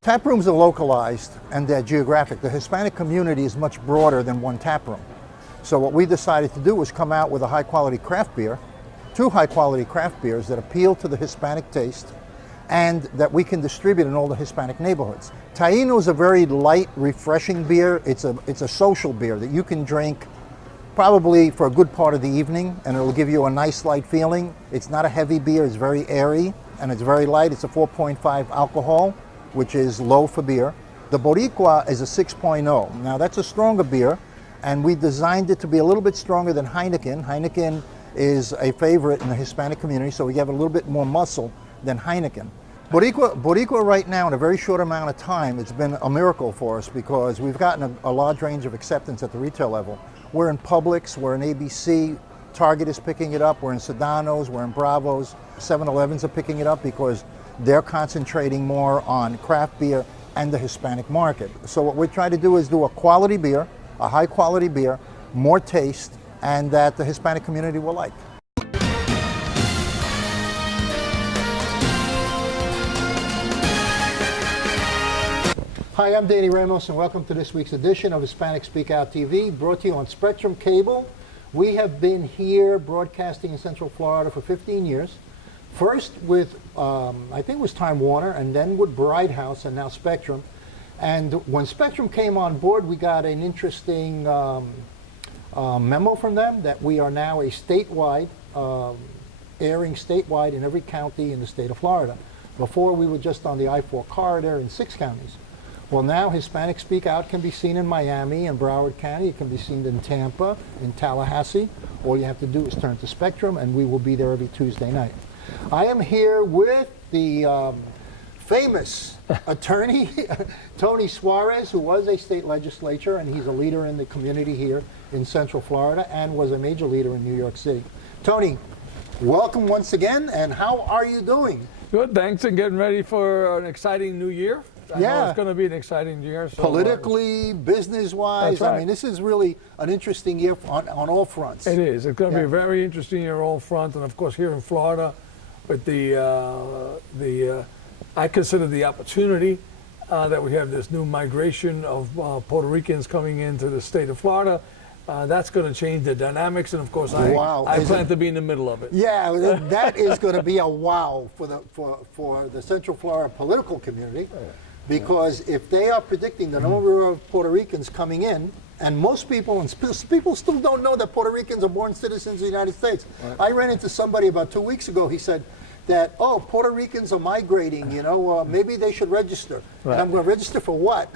Tap rooms are localized and they're geographic. The Hispanic community is much broader than one tap room. So what we decided to do was come out with a high-quality craft beer, two high-quality craft beers that appeal to the Hispanic taste and that we can distribute in all the Hispanic neighborhoods. Taíno is a very light, refreshing beer. It's a social beer that you can drink probably for a good part of the evening, and it'll give you a nice light feeling. It's not a heavy beer, it's very airy, and it's very light. It's a 4.5 alcohol, which is low for beer. The Boricua is a 6.0. Now that's a stronger beer, and we designed it to be a little bit stronger than Heineken. Heineken is a favorite in the Hispanic community, so we have a little bit more muscle than Heineken. Boricua right now, in a very short amount of time, it's been a miracle for us because we've gotten a large range of acceptance at the retail level. We're in Publix, we're in ABC, Target is picking it up, we're in Sedano's, we're in Bravo's, 7-Elevens are picking it up because they're concentrating more on craft beer and the Hispanic market. So what we're trying to do is do a quality beer, a high quality beer, more taste, and that the Hispanic community will like. Hi, I'm Danny Ramos, and welcome to this week's edition of Hispanic Speak Out TV, brought to you on Spectrum Cable. We have been here broadcasting in Central Florida for 15 years. First with, I think it was Time Warner, and then with Bright House, and now Spectrum. And when Spectrum came on board, we got an interesting memo from them that we are now a statewide, airing statewide in every county in the state of Florida. Before, we were just on the I-4 corridor in 6 counties. Well, now Hispanic Speak Out can be seen in Miami and Broward County. It can be seen in Tampa, in Tallahassee. All you have to do is turn to Spectrum, and we will be there every Tuesday night. I am here with the famous attorney, Tony Suarez, who was a state legislator, and he's a leader in the community here in Central Florida and was a major leader in New York City. Tony, welcome once again, and how are you doing? Good, thanks, and getting ready for an exciting new year. I know it's going to be an exciting year. So, politically, business-wise, right. I mean, this is really an interesting year on all fronts. It is. It's going to be a very interesting year on all fronts, and of course here in Florida, with I consider the opportunity that we have this new migration of Puerto Ricans coming into the state of Florida. That's going to change the dynamics, and of course, I plan to be in the middle of it. Yeah, that is going to be a wow for the Central Florida political community, because if they are predicting the number of Puerto Ricans coming in, and most people, people still don't know that Puerto Ricans are born citizens of the United States. Right. I ran into somebody about 2 weeks ago. He said that, oh, Puerto Ricans are migrating, you know, maybe they should register. Right. And I'm going to register for what?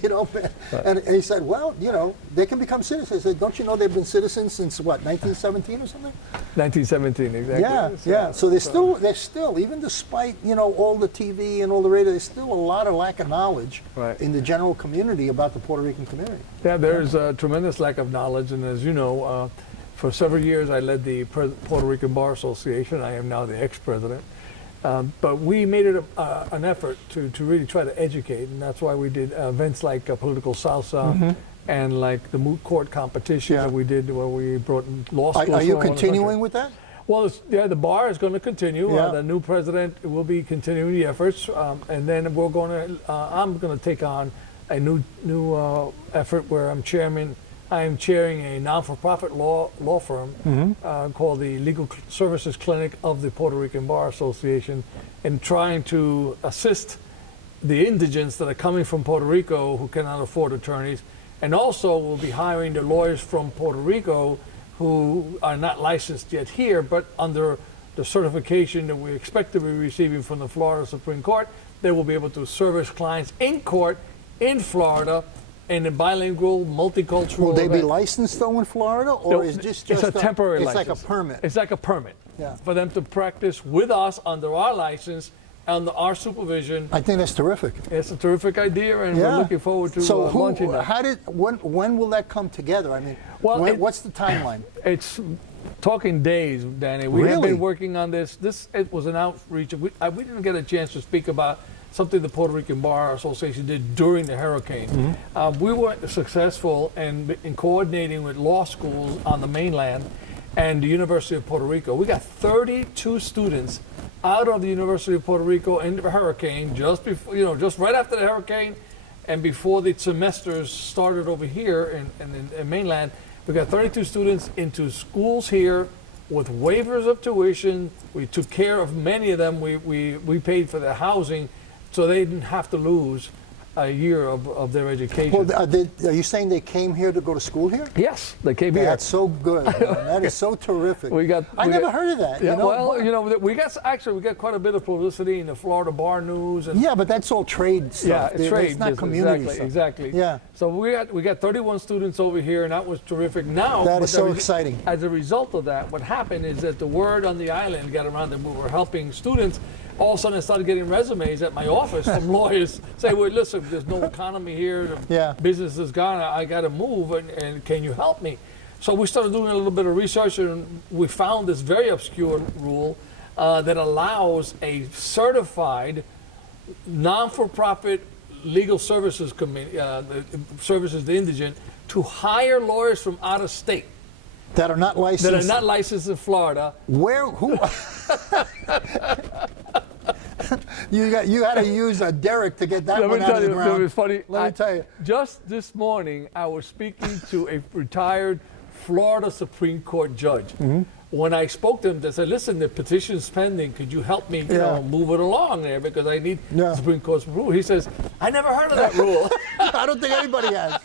You know, right. And he said, well, you know, they can become citizens. I said, don't you know they've been citizens since what, 1917 or something? 1917, exactly. Yeah, yeah. So there's still, even despite, you know, all the TV and all the radio, there's still a lot of lack of knowledge in the general community about the Puerto Rican community. Yeah, there's a tremendous lack of knowledge, and as you know, for several years, I led the Puerto Rican Bar Association. I am now the ex-president. But we made it an effort to really try to educate, and that's why we did events like Political Salsa and like the moot court competition that we did, where we brought law schools. Are you continuing with that? Well, the bar is going to continue. The new president will be continuing the efforts, and then we're going to. I'm going to take on a new effort where I am chairing a non-for-profit law firm called the Legal Services Clinic of the Puerto Rican Bar Association, in trying to assist the indigents that are coming from Puerto Rico who cannot afford attorneys, and also we'll be hiring the lawyers from Puerto Rico who are not licensed yet here, but under the certification that we expect to be receiving from the Florida Supreme Court, they will be able to service clients in court in Florida in a bilingual, multicultural. Will they be licensed though in Florida, or is this just a temporary license? It's like a permit. It's like a permit for them to practice with us under our license, under our supervision. I think that's terrific. It's a terrific idea, and we're looking forward to launching that. When will that come together? I mean, what's the timeline? It's talking days, Danny. We have been working on this. It was an outreach. We didn't get a chance to speak about something the Puerto Rican Bar Association did during the hurricane. We weren't successful in coordinating with law schools on the mainland and the University of Puerto Rico. We got 32 students out of the University of Puerto Rico in the hurricane, just before, just right after the hurricane, and before the semesters started over here in mainland. We got 32 students into schools here with waivers of tuition. We took care of many of them. We paid for their housing, so they didn't have to lose a year of their education. Well, are you saying they came here to go to school here? Yes, they came here. That's so good. Man. That is so terrific. I never heard of that. Yeah, well, we got quite a bit of publicity in the Florida Bar News. And yeah, but that's all trade stuff. Yeah, it's trade. It's not community stuff. Exactly. Yeah. So we got 31 students over here, and that was terrific. Now that is so exciting. As a result of that, what happened is that the word on the island got around that we were helping students. All of a sudden, I started getting resumes at my office from lawyers say, "Well, listen, there's no economy here. The business is gone. I got to move, and can you help me?" So we started doing a little bit of research, and we found this very obscure rule that allows a certified, non-for-profit legal services committee, services the indigent, to hire lawyers from out of state that are not licensed. That are not licensed in Florida. Who? You had to use a Derek to get that one out of the ground. It's funny. Let me tell you. Just this morning, I was speaking to a retired Florida Supreme Court judge. Mm-hmm. When I spoke to him, they said, "Listen, the petition's pending. Could you help me, move it along there because I need the Supreme Court's rule?" He says, "I never heard of that rule." I don't think anybody has.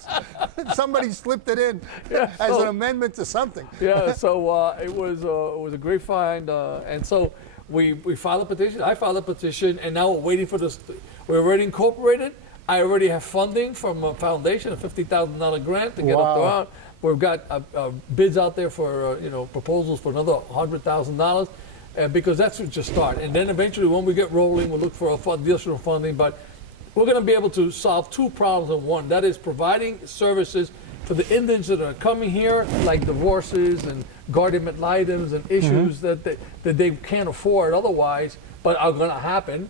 Somebody slipped it in as an amendment to something. Yeah. So it was a great find, and so. We filed a petition. I filed a petition, and now we're waiting for this. We're already incorporated. I already have funding from a foundation, a $50,000 grant to get up the route. We've got bids out there for proposals for another $100,000 because that's just start. And then eventually, when we get rolling, we'll look for additional funding. But we're going to be able to solve two problems in one. That is providing services for the indigents that are coming here, like divorces and guardian ad litems and issues that they can't afford otherwise, but are going to happen.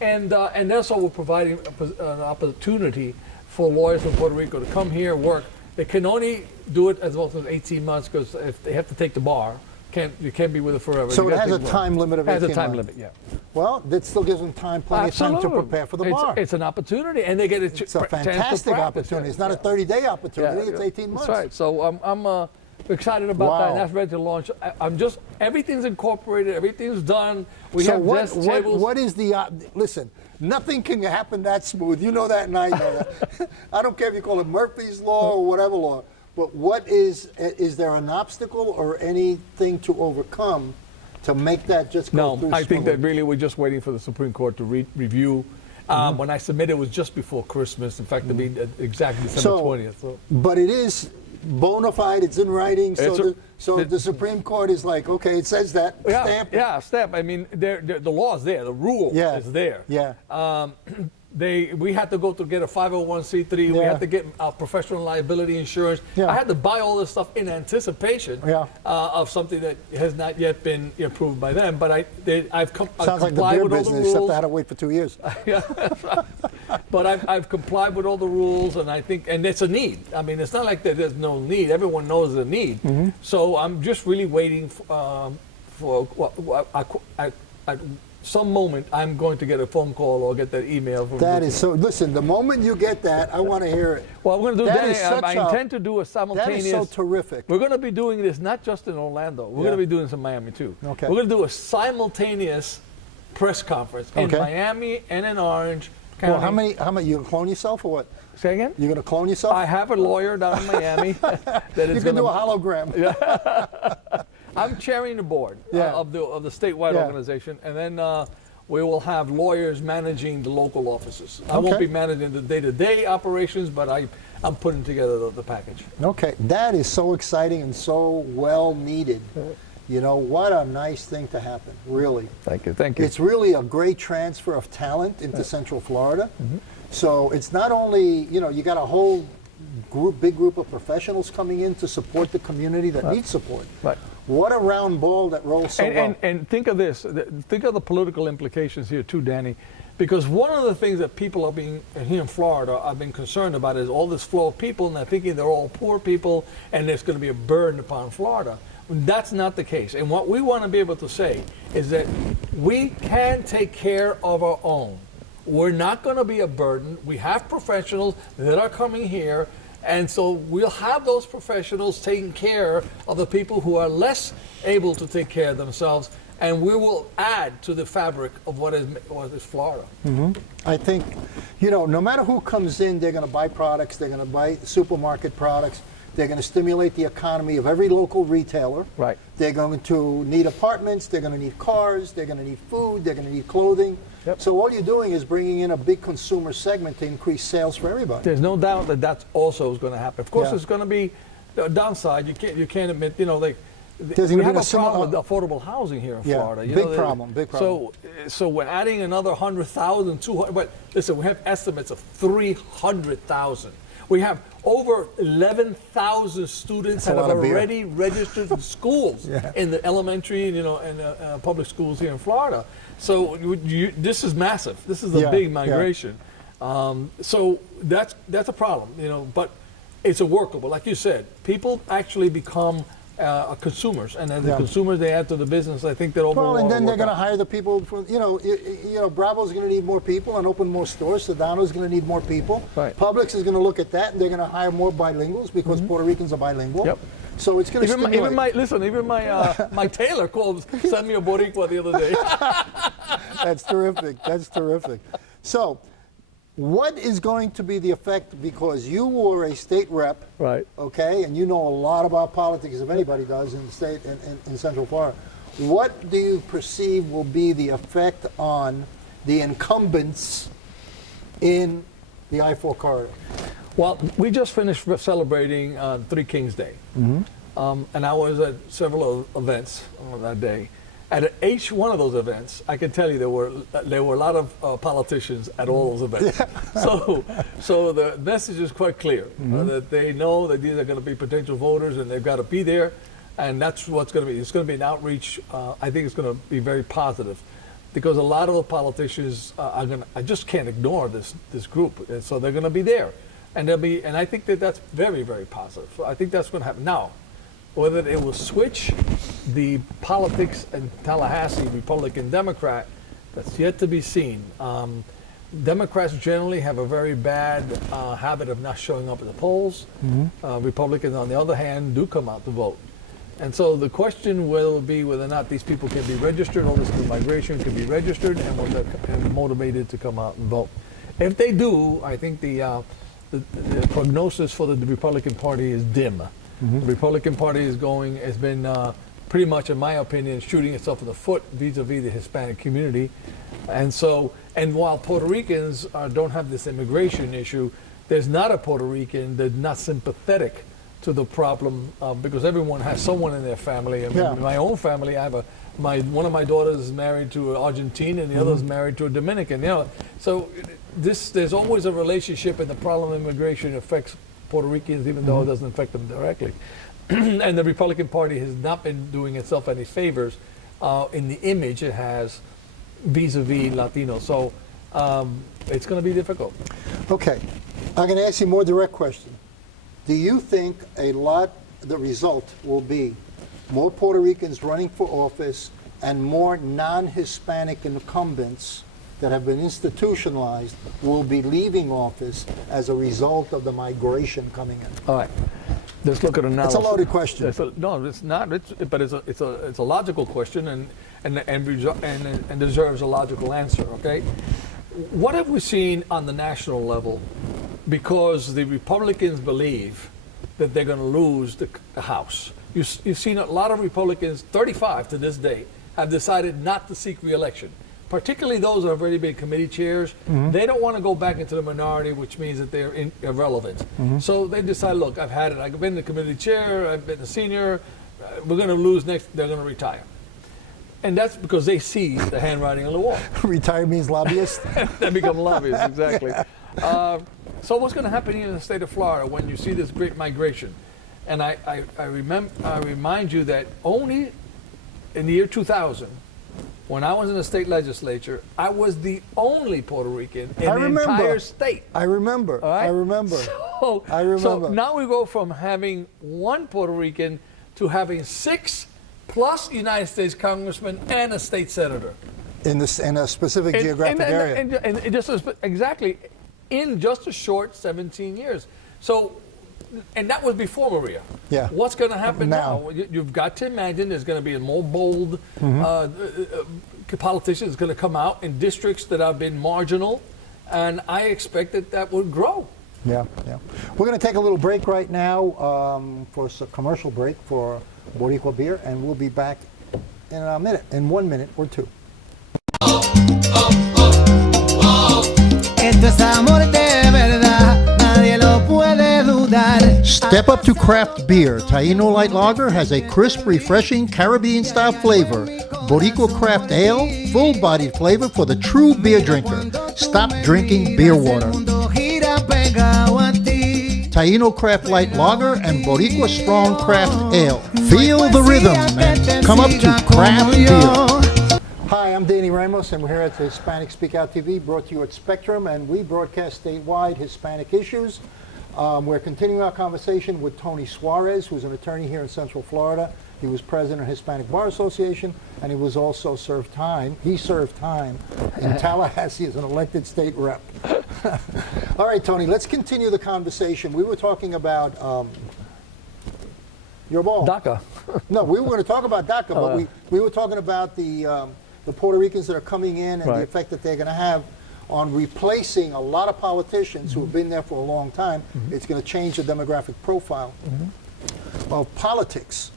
And that's all we're providing an opportunity for lawyers from Puerto Rico to come here, work. They can only do it as long as 18 months because if they have to take the bar, you can't be with it forever. So it has a time limit of 18 months. It has a time limit, yeah. Well, that still gives them plenty of time to prepare for the bar. It's an opportunity, and they get it's a fantastic opportunity. It's not a 30-day opportunity. It's 18 months. That's right. So I'm excited about that, and that's ready to launch. Everything's incorporated. Everything's done. We have tables. What is the listen? Nothing can happen that smooth. You know that, and I know that. I don't care if you call it Murphy's Law or whatever law. But what is there an obstacle or anything to overcome to make that just go through? No, I think that really we're just waiting for the Supreme Court to review. When I submitted, it was just before Christmas. In fact, to be exactly December 20th. So. But it is bona fide. It's in writing. So the Supreme Court is like, okay, it says that. Stamp it. Yeah, stamp. I mean, the law is there. The rule is there. Yeah. We had to go to get a 501c3. We had to get professional liability insurance. I had to buy all this stuff in anticipation of something that has not yet been approved by them. But I've sounds like the beer business, except I had to wait for 2 years. But I've complied with all the rules, and I think, and it's a need. I mean, it's not like there's no need. Everyone knows the need. Mm-hmm. So I'm just really waiting for some moment I'm going to get a phone call or get that email from that is so. Listen, the moment you get that, I want to hear it. Well, I'm going to do that. I intend to do a simultaneous. That is so terrific. We're going to be doing this not just in Orlando. We're going to be doing this in Miami too. Okay. We're going to do a simultaneous press conference in Miami and in Orange County. Well, how many? You gonna clone yourself or what? Say again? You're going to clone yourself? I have a lawyer down in Miami. You can do a hologram. Yeah. I'm chairing the board of the statewide organization, and then we will have lawyers managing the local offices. I won't be managing the day-to-day operations, but I'm putting together the package. Okay, that is so exciting and so well needed. You know, what a nice thing to happen, really. Thank you, thank you. It's really a great transfer of talent into Central Florida. Mm-hmm. So it's not only, you got a whole big group of professionals coming in to support the community that needs support. Right. What a round ball that rolls so well. And think of this, think of the political implications here too, Danny, because one of the things that people here in Florida have been concerned about is all this flow of people, and they're thinking they're all poor people, and it's going to be a burden upon Florida. That's not the case. And what we want to be able to say is that we can take care of our own. We're not going to be a burden. We have professionals that are coming here, and so we'll have those professionals taking care of the people who are less able to take care of themselves, and we will add to the fabric of what is Florida. I think, you know, no matter who comes in, they're going to buy products, they're going to buy supermarket products, they're going to stimulate the economy of every local retailer. Right. They're going to need apartments, they're going to need cars, they're going to need food, they're going to need clothing. Yep. So all you're doing is bringing in a big consumer segment to increase sales for everybody. There's no doubt that that's also going to happen. Of course, Yeah. there's going to be a downside. You can't admit, you know, like There's we gonna have be a a similar- problem with affordable housing here in Yeah, Florida. You big know, problem, big problem. So we're adding another 100,000, 200. But listen, we have estimates of 300,000. We have over 11,000 students That's a that have lot of beer. already registered in schools, Yeah. in the elementary, you know, and public schools here in Florida. So this is massive. This is a Yeah, big yeah. migration. So that's a problem, you know. But it's a workable, like you said. People actually become consumers, and as the Yeah. consumers they add to the business. I think that overall. Well, and then will they're work going to out. hire the people from, you know, Bravo's going to need more people and open more stores. Sedano's going to need more people. Right. Publix is going to look at that, and they're going to hire more bilinguals because Puerto Ricans are bilingual. Yep. So it's going to stimulate. Even my tailor called, sent me a Boricua the other day. That's terrific. That's terrific. So, what is going to be the effect, because you were a state rep, Right. okay, and you know a lot about politics, if anybody does, in the state, in Central Florida. What do you perceive will be the effect on the incumbents in the I-4 corridor? Well, we just finished celebrating Three Kings Day, and I was at several events on that day. At each one of those events, I can tell you there were a lot of politicians at all those events. So the message is quite clear that they know that these are going to be potential voters and they've got to be there, and that's what's going to be. It's going to be an outreach. I think it's going to be very positive, because a lot of the politicians are going. I just can't ignore this group, and so they're going to be there, and they'll be. And I think that that's very, very positive. So I think that's going to happen now. Whether it will switch the politics in Tallahassee, Republican, Democrat, that's yet to be seen. Democrats generally have a very bad habit of not showing up at the polls. Republicans, on the other hand, do come out to vote. And so the question will be whether or not these people can be registered, all this new migration can be registered, and whether they're motivated to come out and vote. If they do, I think the prognosis for the Republican Party is dim. The Republican Party has been pretty much, in my opinion, shooting itself in the foot vis-a-vis the Hispanic community. And while Puerto Ricans don't have this immigration issue, there's not a Puerto Rican that's not sympathetic to the problem, because everyone has someone in their family. I mean, Yeah. in my own family, I have one of my daughters is married to an Argentine, and the other is married to a Dominican. You know, so there's always a relationship, and the problem of immigration affects Puerto Ricans, even though it doesn't affect them directly. And the Republican Party has not been doing itself any favors in the image it has vis-a-vis Latinos. So it's going to be difficult. Okay, I'm going to ask you a more direct question. Do you think the result will be more Puerto Ricans running for office and more non-Hispanic incumbents that have been institutionalized will be leaving office as a result of the migration coming in? All right, let's look at analysis. It's a loaded question. No, it's not. But it's a logical question, and deserves a logical answer. Okay, what have we seen on the national level? Because the Republicans believe that they're going to lose the House. You've seen a lot of Republicans, 35 to this day, have decided not to seek re-election. Particularly those that have already been committee chairs. They don't want to go back into the minority, which means that they're irrelevant. So they decide, look, I've had it. I've been the committee chair. I've been the senior. We're going to lose next. They're going to retire. And that's because they see the handwriting on the wall. Retire means lobbyist? They become lobbyists, exactly. So what's going to happen here in the state of Florida when you see this great migration? And I remind you that only in the year 2000, when I was in the state legislature, I was the only Puerto Rican in the entire state. I remember. All right? I remember. So, I remember. So now we go from having one Puerto Rican to having 6 plus United States congressmen and a state senator. In a specific geographic area. And just exactly in just a short 17 years. So, and that was before Maria. Yeah. What's going to happen now? You've got to imagine there's going to be a more bold politicians going to come out in districts that have been marginal, and I expect that would grow. Yeah, yeah. We're going to take a little break right now for a commercial break for Boricua beer, and we'll be back in a minute, in 1 minute or two. Step up to craft beer. Taino Light Lager has a crisp, refreshing Caribbean-style flavor. Boricua Craft Ale, full-bodied flavor for the true beer drinker. Stop drinking beer water. Taino Craft Light Lager and Boricua Strong Craft Ale. Feel the rhythm and come up to craft beer. Hi, I'm Danny Ramos, and we're here at the Hispanic Speak Out TV, brought to you at Spectrum, and we broadcast statewide Hispanic issues. We're continuing our conversation with Tony Suarez, who's an attorney here in Central Florida. He was president of Hispanic Bar Association, and he was also served time in Tallahassee as an elected state rep. All right, Tony, let's continue the conversation. We were talking about your ball. DACA. No, we were going to talk about DACA, but we were talking about the Puerto Ricans that are coming in and the effect that they're going to have on replacing a lot of politicians who have been there for a long time. It's going to change the demographic profile of politics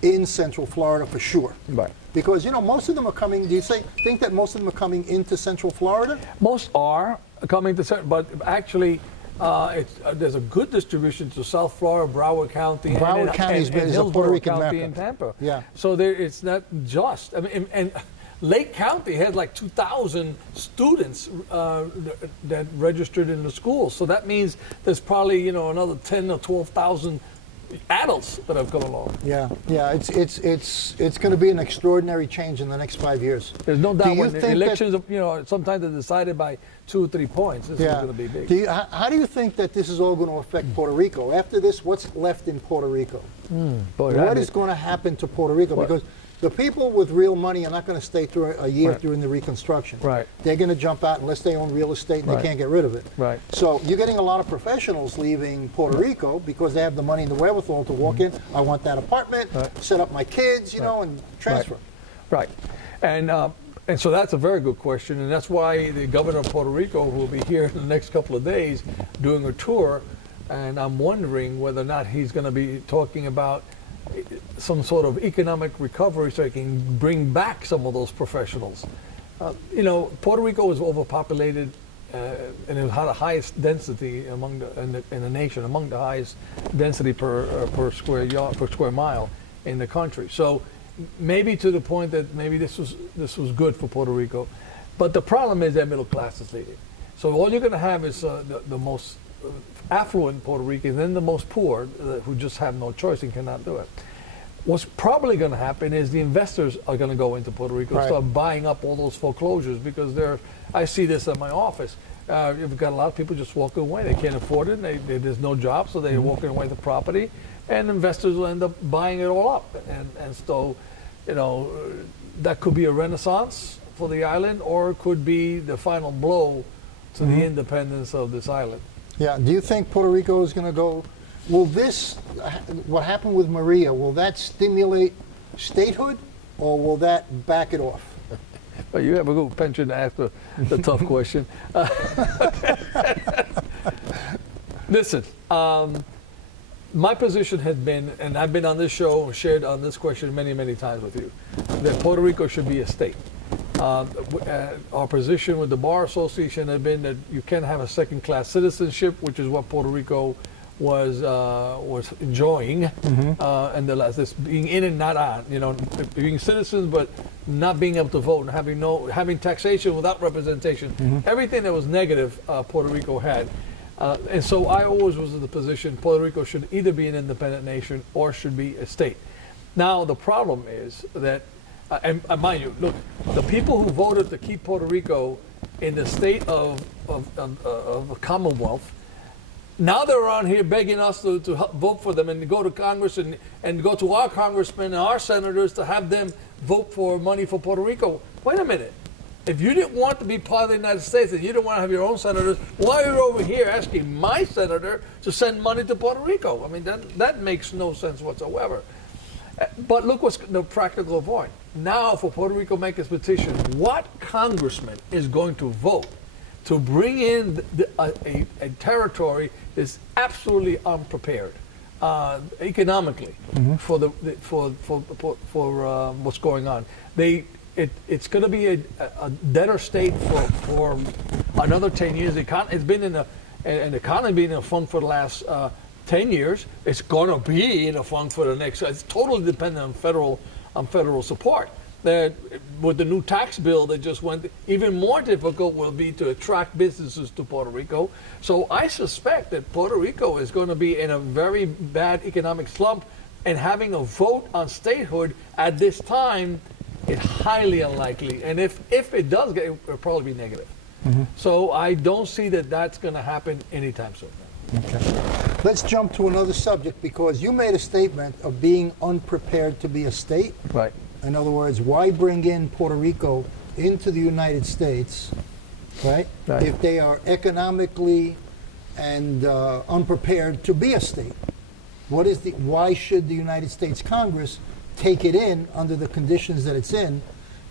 in Central Florida for sure. Right. Because, most of them are coming, do you think that most of them are coming into Central Florida? Most are coming to, but actually, there's a good distribution to South Florida, Broward County, Broward County is a Puerto Rican County Mecca. and Tampa. Yeah. So it's not just, and Lake County has like 2,000 students that registered in the school. So that means there's probably another 10 or 12,000 adults that have come along. Yeah, yeah. It's going to be an extraordinary change in the next 5 years. There's no doubt. When elections, sometimes they're decided by 2 or 3 points. This is going to be big. How do you think that this is all going to affect Puerto Rico? After this, what's left in Puerto Rico? What is going to happen to Puerto Rico? Because the people with real money are not going to stay through a year during the Reconstruction. Right. They're going to jump out unless they own real estate and they can't get rid of it. Right. So you're getting a lot of professionals leaving Puerto Rico because they have the money and the wherewithal to walk in. I want that apartment, set up my kids, and transfer. Right. And so that's a very good question, and that's why the governor of Puerto Rico, who will be here in the next couple of days doing a tour, and I'm wondering whether or not he's going to be talking about some sort of economic recovery so he can bring back some of those professionals. Puerto Rico is overpopulated and it had the highest density in the nation, among the highest density per square mile in the country. So maybe to the point that maybe this was good for Puerto Rico, but the problem is that middle class is leaving. So all you're going to have is the most affluent Puerto Ricans and the most poor who just have no choice and cannot do it. What's probably going to happen is the investors are going to go into Puerto Rico and start buying up all those foreclosures because I see this at my office. You've got a lot of people just walking away. They can't afford it. There's no job, so they're walking away the property, and investors will end up buying it all up. And so, that could be a renaissance for the island, or it could be the final blow to the independence of this island. Yeah. Do you think Puerto Rico is going to go? Will what happened with Maria, will that stimulate statehood, or will that back it off? Well, you have a good pension to ask the tough question. Listen, my position had been, and I've been on this show, shared on this question many, many times with you, that Puerto Rico should be a state. Our position with the Bar Association had been that you can't have a second-class citizenship, which is what Puerto Rico was enjoying, and this being in and not on, being citizens but not being able to vote and having taxation without representation. Everything that was negative, Puerto Rico had. And so I always was in the position Puerto Rico should either be an independent nation or should be a state. Now the problem is that, and mind you, look, the people who voted to keep Puerto Rico in the state of a Commonwealth Now they're around here begging us to vote for them and to go to Congress and go to our congressmen and our senators to have them vote for money for Puerto Rico. Wait a minute. If you didn't want to be part of the United States and you didn't want to have your own senators, why are you over here asking my senator to send money to Puerto Rico? I mean, that makes no sense whatsoever. But look what's the practical point. Now, for Puerto Rico to make its petition, what congressman is going to vote to bring in a territory that's absolutely unprepared economically for what's going on? It's going to be a debtor state for another 10 years. It's been in an economy been in a funk for the last 10 years. It's going to be in a funk for the next. It's totally dependent on federal support. That with the new tax bill that just went, even more difficult will be to attract businesses to Puerto Rico. So I suspect that Puerto Rico is going to be in a very bad economic slump, and having a vote on statehood at this time is highly unlikely. And if it does get, it'll probably be negative. So I don't see that that's going to happen anytime soon. Okay. Let's jump to another subject, because you made a statement of being unprepared to be a state. Right. In other words, why bring in Puerto Rico into the United States, right? If they are economically and unprepared to be a state. Why should the United States Congress take it in under the conditions that it's in,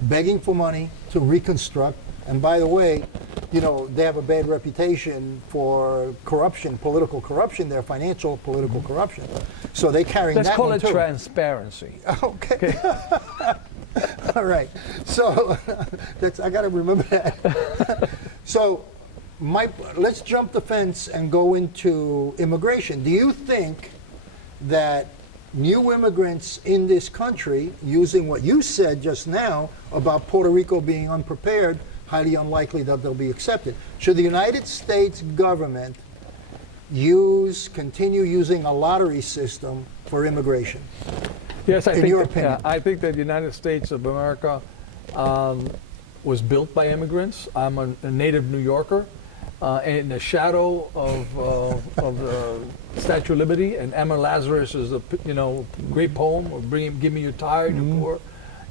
begging for money to reconstruct? And by the way, you know, they have a bad reputation for corruption, political corruption, their financial political corruption. So they carry that one too. Let's call it transparency. Okay. All right. So I got to remember that. So let's jump the fence and go into immigration. Do you think that new immigrants in this country, using what you said just now about Puerto Rico being unprepared, highly unlikely that they'll be accepted, should the United States government continue using a lottery system for immigration? Yes, in your opinion. I think that the United States of America was built by immigrants. I'm a native New Yorker. In the shadow of the Statue of Liberty, and Emma Lazarus is a great poem of give me your tired, your poor,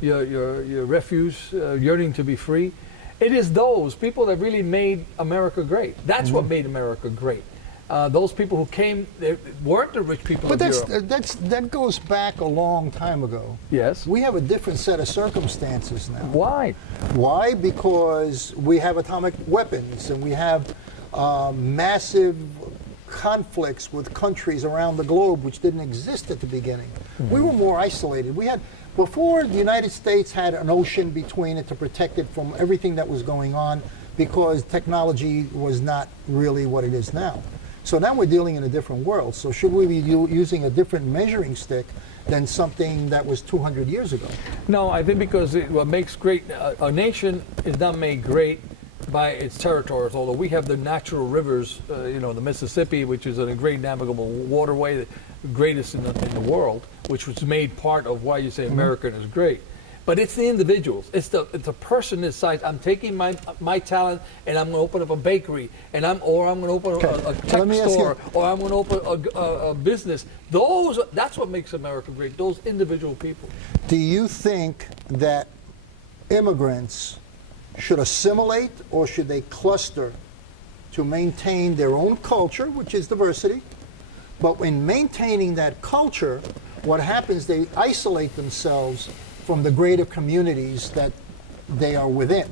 your refuse, yearning to be free. It is those people that really made America great. That's what made America great. Those people who came, they weren't the rich people of Europe. But that goes back a long time ago. Yes. We have a different set of circumstances now. Why? Why? Because we have atomic weapons, and we have massive conflicts with countries around the globe which didn't exist at the beginning. We were more isolated. Before, the United States had an ocean between it to protect it from everything that was going on, because technology was not really what it is now. So now we're dealing in a different world. So should we be using a different measuring stick than something that was 200 years ago? No, I think because what makes great, a nation is not made great by its territories, although we have the natural rivers, the Mississippi, which is a great navigable waterway, the greatest in the world, which was made part of why you say American is great. But it's the individuals. It's the person that decides, I'm taking my talent and I'm going to open up a bakery, and I'm going to open a tech store, or I'm going to open a business. That's what makes America great. Those individual people. Do you think that immigrants should assimilate, or should they cluster to maintain their own culture, which is diversity? But in maintaining that culture, what happens, they isolate themselves from the greater communities that they are within.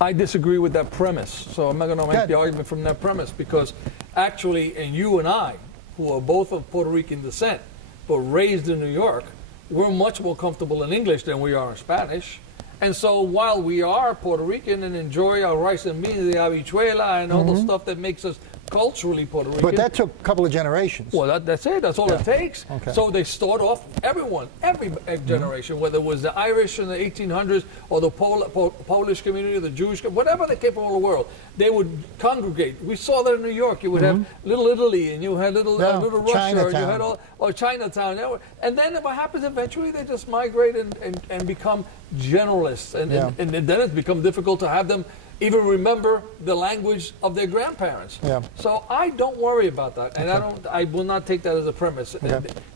I disagree with that premise, so I'm not going to make the argument from that premise, because actually, and you and I, who are both of Puerto Rican descent, but raised in New York, we're much more comfortable in English than we are in Spanish. And so while we are Puerto Rican and enjoy our rice and beans, the habichuela, and all the stuff that makes us culturally Puerto Rican. But that took a couple of generations. Well, that's it. That's all it takes. Okay. So they start off, every generation, whether it was the Irish in the 1800s or the Polish community, the Jewish, whatever, they came from all the world. They would congregate. We saw that in New York. You would have Little Italy, and you had little Russia, Chinatown. or you had or Chinatown. And then what happens eventually, they just migrate and become generalists. And then it's become difficult to have them even remember the language of their grandparents. Yeah. So I don't worry about that, and I will not take that as a premise.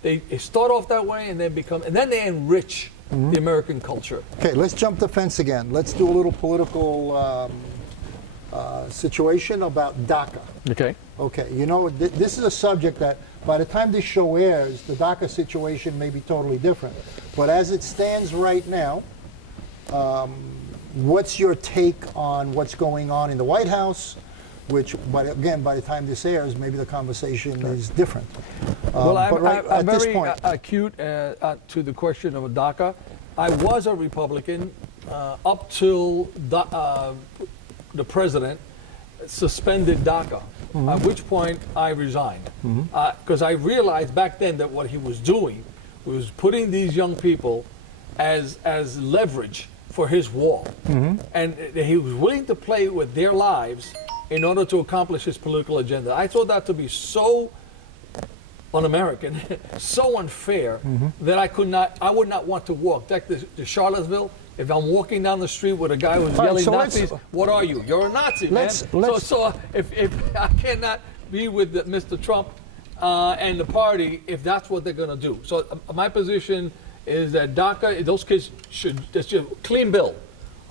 They start off that way, and then they enrich the American culture. Okay, let's jump the fence again. Let's do a little political situation about DACA. Okay. Okay, you know, this is a subject that by the time this show airs, the DACA situation may be totally different. But as it stands right now, what's your take on what's going on in the White House? Which, but again, by the time this airs, maybe the conversation is different. Well, I'm at this very point, acute to the question of DACA. I was a Republican up till the president suspended DACA, at which point I resigned. Because I realized back then that what he was doing was putting these young people as leverage for his wall. And he was willing to play with their lives in order to accomplish his political agenda. I thought that to be so un-American, so unfair, that I would not want to walk. Like to Charlottesville, if I'm walking down the street with a guy who's yelling Nazis, what are you? You're a Nazi, man. So if I cannot be with Mr. Trump and the party, if that's what they're going to do. So my position is that DACA, those kids should, that's a clean bill.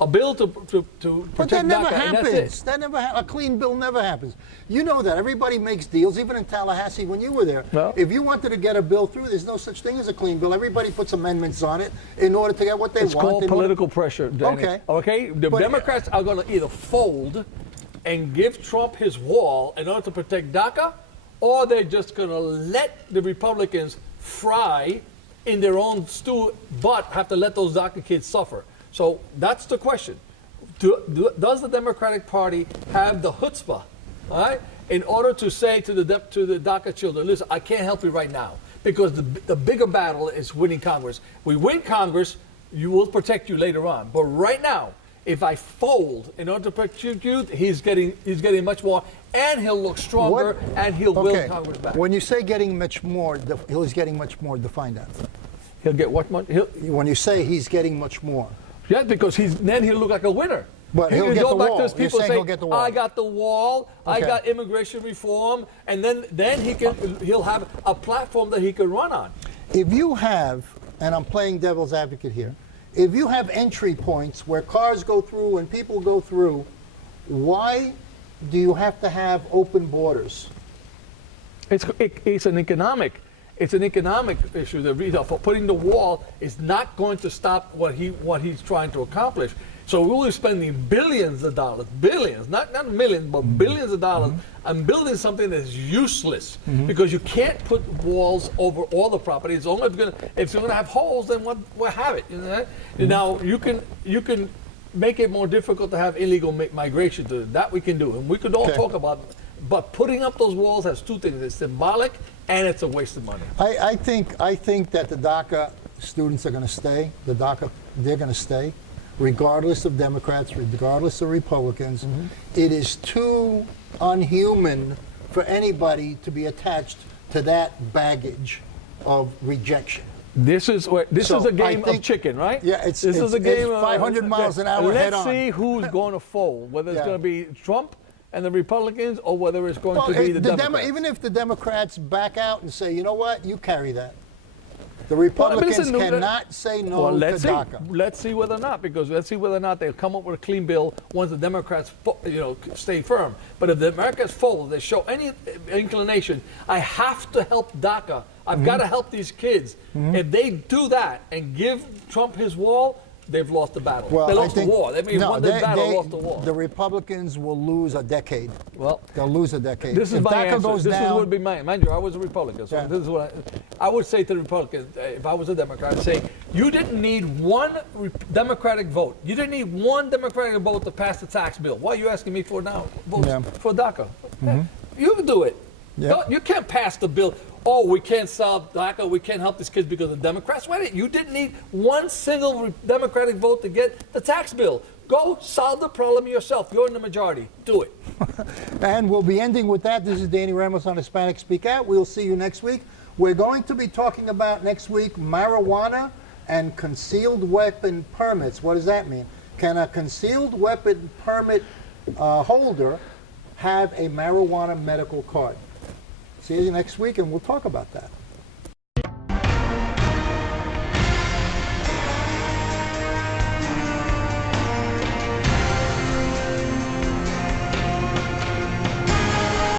A bill to protect but that never DACA, happens. That never a clean bill never happens. You know that. Everybody makes deals, even in Tallahassee when you were there. No. If you wanted to get a bill through, there's no such thing as a clean bill. Everybody puts amendments on it in order to get what they want. It's called political pressure, Danny. Okay. The Democrats are going to either fold and give Trump his wall in order to protect DACA, or they're just going to let the Republicans fry in their own stew, but have to let those DACA kids suffer. So that's the question. Does the Democratic Party have the chutzpah, all right, in order to say to the DACA children, listen, I can't help you right now, because the bigger battle is winning Congress. We win Congress, you will protect you later on. But right now, if I fold in order to protect you, he's getting much more, and he'll look stronger, and he'll build Congress back. When you say getting much more, he's getting much more. Define that. He'll get what much? When you say he's getting much more. Yeah, because then he'll look like a winner. But he'll get the wall. Those people You're saying he'll get the wall. I got the wall. I got immigration reform, and then he'll have a platform that he can run on. If you have, and I'm playing devil's advocate here, if you have entry points where cars go through and people go through, why do you have to have open borders? It's an economic issue. The reason for putting the wall is not going to stop what he's trying to accomplish. So we'll be spending billions of dollars, not millions, but billions of dollars on building something that's useless, because you can't put walls over all the property. It's only if it's going to have holes, then we'll have it. You know? Now you can make it more difficult to have illegal migration. That we can do, and we could all talk about it. But putting up those walls has two things: it's symbolic and it's a waste of money. I think that the DACA students are going to stay. They're going to stay, regardless of Democrats, regardless of Republicans. It is too unhuman for anybody to be attached to that baggage of rejection. This is a game of chicken, right? Yeah, this is a game of 500 miles an hour head on. Let's see who's going to fold, whether it's going to be Trump and the Republicans, or whether it's going to be the Democrats. Even if the Democrats back out and say, you know what, you carry that. The Republicans cannot say no to DACA. Let's see whether or not, because let's see whether or not they'll come up with a clean bill once the Democrats, stay firm. But if the Democrats fold, they show any inclination, I have to help DACA. I've got to help these kids. If they do that and give Trump his wall, they've lost the battle. Well, they lost the war. They won the battle, lost the war. The Republicans will lose a decade. Well, they'll lose a decade. This is my DACA answer. goes This down, would be mine. Mind you, I was a Republican, so this is what I would say to the Republicans. If I was a Democrat, I'd say you didn't need one Democratic vote. You didn't need one Democratic vote to pass the tax bill. Why are you asking me for now? Votes for DACA. You can do it. You can't pass the bill. Oh, we can't solve DACA, we can't help these kids because of Democrats. Wait, you didn't need one single Democratic vote to get the tax bill. Go solve the problem yourself. You're in the majority. Do it. And we'll be ending with that. This is Danny Ramos on Hispanic Speak Out. We'll see you next week. We're going to be talking about next week marijuana and concealed weapon permits. What does that mean? Can a concealed weapon permit holder have a marijuana medical card. See you next week, and we'll talk about that.